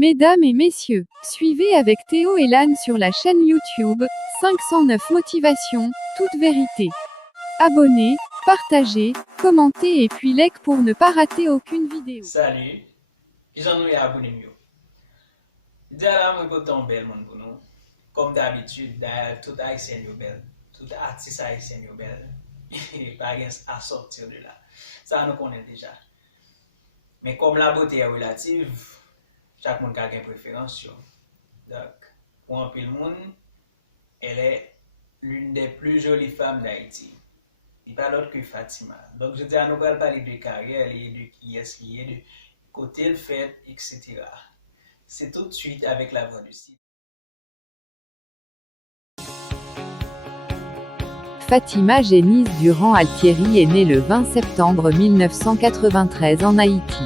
Mesdames et messieurs, suivez avec Théo et Lan sur la chaîne YouTube, 509 Motivation, toute vérité. Abonnez, partagez, commentez et puis like pour ne pas rater aucune vidéo. Salut, j'en ai abonné mieux. Déjà là, moi, je belle monde pour nous. Comme d'habitude, tout haïtien est belle, tout artiste haïtien est belle. Il n'y a pas à sortir de là. Ça, nous connaissons déjà. Mais comme la beauté est relative, chaque monde a une préférence. Donc, pour un peu le monde, elle est l'une des plus jolies femmes d'Haïti. Il n'y a pas d'autre que Fatima. Donc, je dis à nous parler de carrière, de qui est-ce qui est, de côté le fait, etc. C'est tout de suite avec la voix du site. Fatima Génisse Durand-Altieri est née le 20 septembre 1993 en Haïti.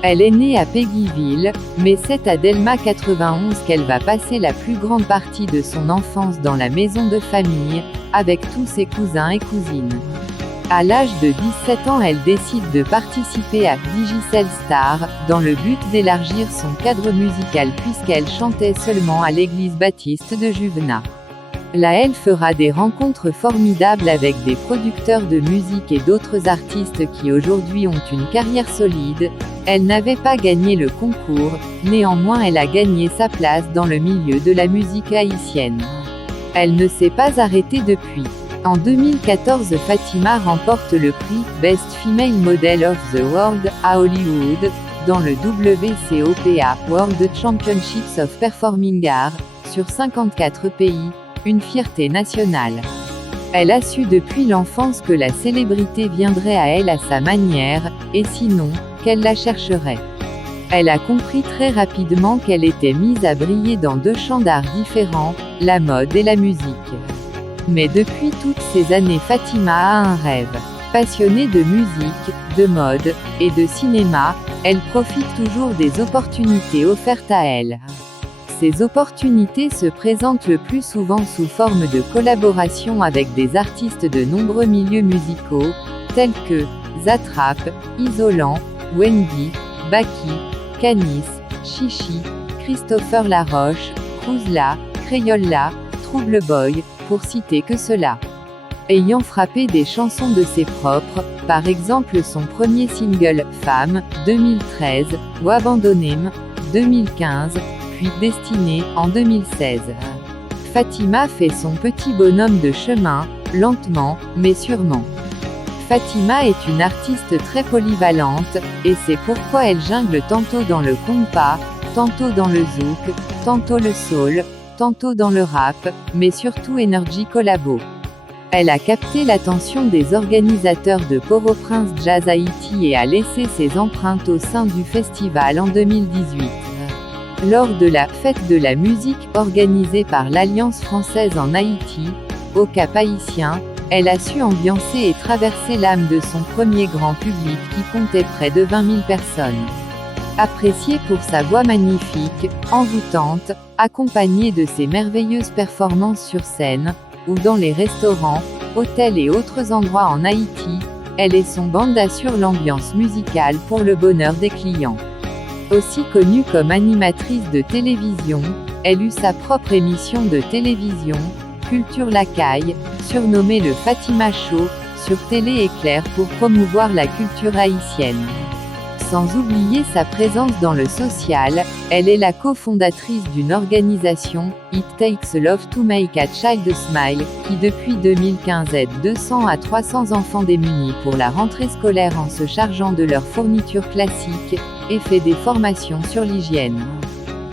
Elle est née à Péguiville, mais c'est à Delma 91 qu'elle va passer la plus grande partie de son enfance dans la maison de famille, avec tous ses cousins et cousines. À l'âge de 17 ans, elle décide de participer à Digicel Star, dans le but d'élargir son cadre musical puisqu'elle chantait seulement à l'église baptiste de Juvenat. Là, elle fera des rencontres formidables avec des producteurs de musique et d'autres artistes qui aujourd'hui ont une carrière solide. Elle n'avait pas gagné le concours, néanmoins elle a gagné sa place dans le milieu de la musique haïtienne. Elle ne s'est pas arrêtée depuis. En 2014, Fatima remporte le prix Best Female Model of the World à Hollywood, dans le WCOPA World Championships of Performing Arts, sur 54 pays. Une fierté nationale. Elle a su depuis l'enfance que la célébrité viendrait à elle à sa manière, et sinon, qu'elle la chercherait. Elle a compris très rapidement qu'elle était mise à briller dans deux champs d'art différents, la mode et la musique. Mais depuis toutes ces années, Fatima a un rêve. Passionnée de musique, de mode, et de cinéma, elle profite toujours des opportunités offertes à elle. Ces opportunités se présentent le plus souvent sous forme de collaboration avec des artistes de nombreux milieux musicaux, tels que Zatrap, Isolant, Wendy, Baki, Canis, Chichi, Christopher Laroche, Cruzla, Crayola, Trouble Boy, pour citer que cela. Ayant frappé des chansons de ses propres, par exemple son premier single, Femme, 2013, ou Abandonnem, 2015, puis Destinée, en 2016. Fatima fait son petit bonhomme de chemin, lentement, mais sûrement. Fatima est une artiste très polyvalente, et c'est pourquoi elle jungle tantôt dans le compas, tantôt dans le zouk, tantôt le soul, tantôt dans le rap, mais surtout Energy Collabo. Elle a capté l'attention des organisateurs de Port-au-Prince Jazz Haïti et a laissé ses empreintes au sein du festival en 2018. Lors de la Fête de la musique organisée par l'Alliance française en Haïti, au Cap Haïtien, elle a su ambiancer et traverser l'âme de son premier grand public qui comptait près de 20 000 personnes. Appréciée pour sa voix magnifique, envoûtante, accompagnée de ses merveilleuses performances sur scène, ou dans les restaurants, hôtels et autres endroits en Haïti, elle et son band assurent l'ambiance musicale pour le bonheur des clients. Aussi connue comme animatrice de télévision, elle eut sa propre émission de télévision, Culture Lacaille, surnommée le Fatima Show, sur Télé Éclair pour promouvoir la culture haïtienne. Sans oublier sa présence dans le social, elle est la cofondatrice d'une organisation, It Takes Love to Make a Child Smile, qui depuis 2015 aide 200 à 300 enfants démunis pour la rentrée scolaire en se chargeant de leurs fournitures classiques, et fait des formations sur l'hygiène.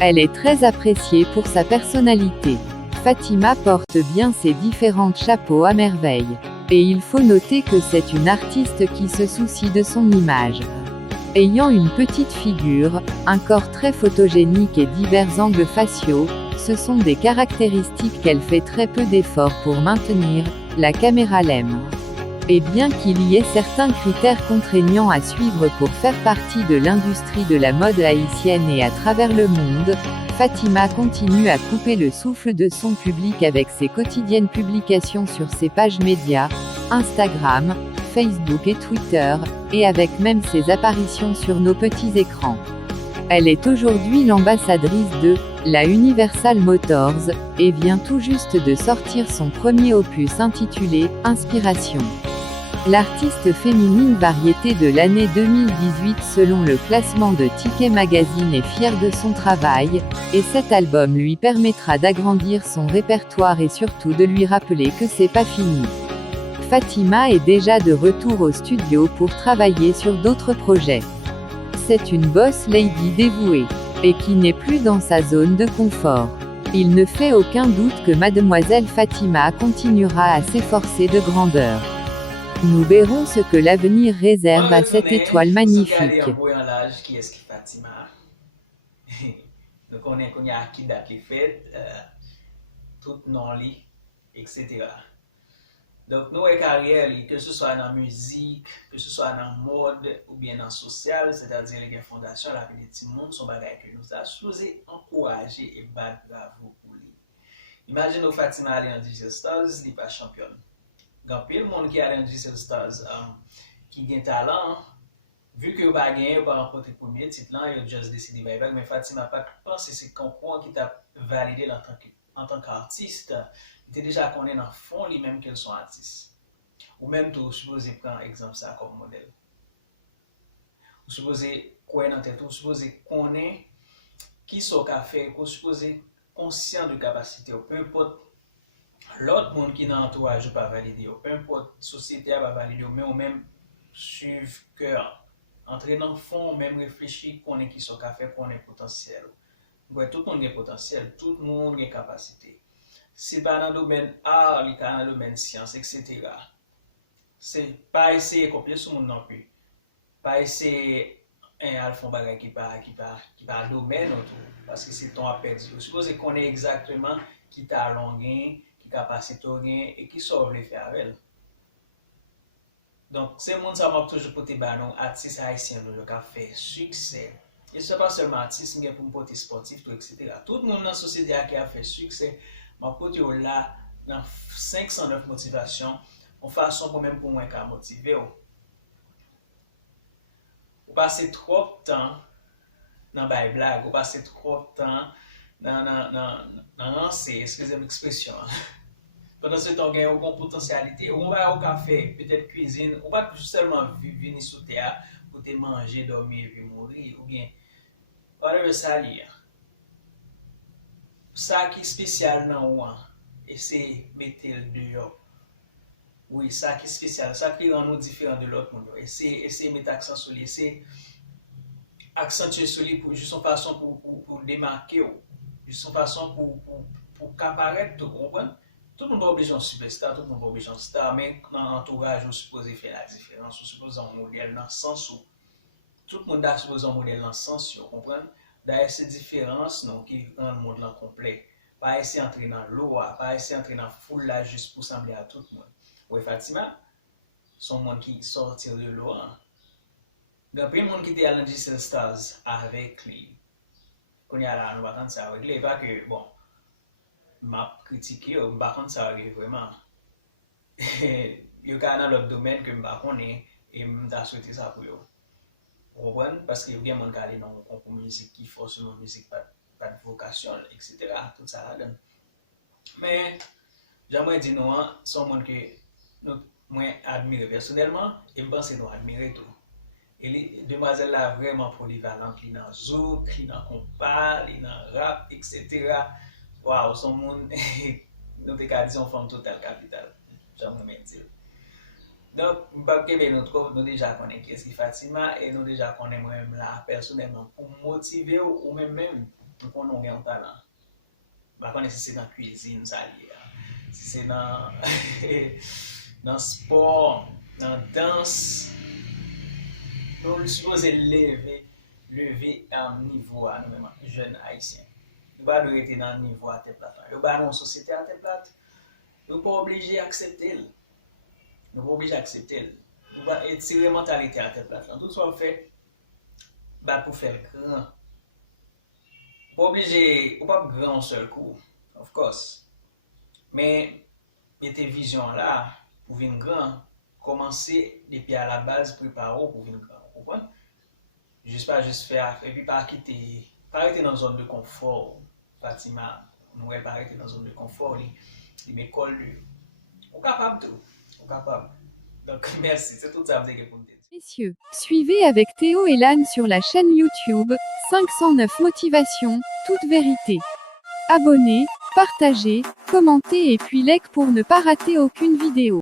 Elle est très appréciée pour sa personnalité. Fatima porte bien ses différents chapeaux à merveille. Et il faut noter que c'est une artiste qui se soucie de son image. Ayant une petite figure, un corps très photogénique et divers angles faciaux, ce sont des caractéristiques qu'elle fait très peu d'efforts pour maintenir, la caméra l'aime. Et bien qu'il y ait certains critères contraignants à suivre pour faire partie de l'industrie de la mode haïtienne et à travers le monde, Fatima continue à couper le souffle de son public avec ses quotidiennes publications sur ses pages médias, Instagram, Facebook et Twitter, et avec même ses apparitions sur nos petits écrans. Elle est aujourd'hui l'ambassadrice de la Universal Motors, et vient tout juste de sortir son premier opus intitulé « Inspiration ». L'artiste féminine variété de l'année 2018 selon le classement de Ticket Magazine est fière de son travail, et cet album lui permettra d'agrandir son répertoire et surtout de lui rappeler que c'est pas fini. Fatima est déjà de retour au studio pour travailler sur d'autres projets. C'est une boss lady dévouée, et qui n'est plus dans sa zone de confort. Il ne fait aucun doute que mademoiselle Fatima continuera à s'efforcer de grandeur. Nous verrons ce que l'avenir réserve à cette étoile magnifique. Qui est-ce qui Fatima? Donc on est qu'on y a qui date les fêtes, tout non li, etc. Donc nous et carrière, que ce soit dans la musique, que ce soit dans la mode ou bien dans le social, c'est-à-dire les fondations, la vie des petits monde, son bagage que nous avons supposé encourager et battre bravo pour lui. Imaginez Fatima aller en Digital Stars, il n'est pas championne. Quand le monde qui a dans Digital Stars, qui a un talent, vu que vous n'avez gagné, vous n'avez pas remporté le premier titre, là, il a juste décidé de faire, mais Fatima n'a pas pensé que c'est le concours qui t'a validé en tant qu'artiste. Il était déjà connu dans le fond, lui-même qu'elle sont artistes. Ou même, tu supposé prendre exemple ça comme modèle. Vous supposez quoi dans tête, vous supposez connaître qui sont qu'a fait, vous supposez conscient de capacité, peu importe l'autre monde qui est dans l'entourage pas validé, peu importe la société va valider, mais ou même suivre cœur, entrer dans le fond, même réfléchir, connaître qui sont qu'a fait, connaître potentiel. Ouais, tout le monde a potentiel, tout le monde a capacité. Si pas dans le domaine art, il est dans le domaine science, etc. C'est pas essayer de copier ce monde non plus. Pas essayer de faire un bagage qui pas domaine autour. Parce que c'est ton à perdre. Je suppose qu'on est exactement qui t'a longué, qui capacité et qui sauve les faire avec elle. Donc, c'est le monde ça m'a toujours porté banon, artiste haïtien, le fait succès. Et ce n'est pas seulement artiste, mais pour porter sportif, tout, etc. Tout le monde dans la société qui a fait succès, m'a porté là, dans 509 motivations, en façon pour même pour moi qu'à motiver. Vous passez trop de temps dans les blagues, vous passez trop de temps dans lancer, excusez-moi l'expression. Pendant ce temps, vous avez une potentialité, on va au café, peut-être cuisine, on va seulement venir sous terre pour te manger, dormir, puis mourir, ou bien, whatever ça lire. Ça qui est spécial dans moi, et c'est mettre le dehors. Oui, ça qui est spécial, ça qui rend nous différents de l'autre monde. Et c'est mettre accent sur lui, c'est accentuer sur lui pour juste une façon pour démarquer, juste une façon pour qu'apparaître, tu comprends? Tout le monde n'est pas obligé de superstar, tout le monde n'est pas obligé de star, mais dans l'entourage, on suppose faire la différence, on suppose un modèle dans le sens où tout le monde a supposé un modèle dans le sens, vous comprenez? D'ailleurs, ces différences qui rendent le monde complet. Pas essayer d'entrer dans l'eau, pas essayer d'entrer dans la foule là juste pour sembler à tout le monde. Oui, Fatima, son monde qui sortir de l'eau. Il y a plein de monde qui était à l'Angel Stars avec lui. Quand il y a là, nous va attendre ça avec lui. Pas que, bon, m'a critiqué, je ne vais pas attendre ça avec lui vraiment. Il y a dans l'autre domaine que je ne vais pas connaître et je vais souhaiter ça pour eux. Vous comprenez? Parce qu'il y a des gens qui ont dans concours musique qui forcent une musique pas de vocation, etc. Tout ça là-dedans. Mais, j'aimerais dire non, c'est un monde que moi admire personnellement et je pense que nous admirons tout. Et les demoiselles là vraiment polyvalentes, qui dans zouk, qui dans compas, qui dans rap, etc. Waouh, son monde, nous avons dit en forme totale capitale. J'aimerais dire. Donc, nous déjà connaissons qui est Fatima et nous déjà connaissons moi-même là personnellement pour motiver ou même pour qu'on ait un talent. Je ne sais pas si c'est dans la cuisine, ça si c'est dans le sport, dans la danse. Nous supposons lever un niveau à nous-mêmes, jeunes haïtiens. Nous ne pouvons pas rester dans le niveau à tes plates. Nous ne pouvons pas dans une société à tes plates. Nous ne sommes pas obligés d'accepter. Nous ne sommes pas obligés d'accepter. Nous ne pouvons pas tirer la mentalité à tes plates. Tout ce qu'on fait, pour faire grand. Pas obligé, ou pas grand seul coup, of course. Mais, mettez vision là, pour venir grand, commencer depuis à la base, préparer pour venir grand. Vous comprenez? Juste pas juste faire, et puis pas rester dans une zone de confort. Fatima, nous pas rester dans une zone de confort, il m'école, on est capable de tout, on est capable. Donc, merci, c'est tout ça que je pour vous dire. Messieurs, suivez avec Théo et Lan sur la chaîne YouTube 509 Motivation, toute vérité. Abonnez, partagez, commentez et puis like pour ne pas rater aucune vidéo.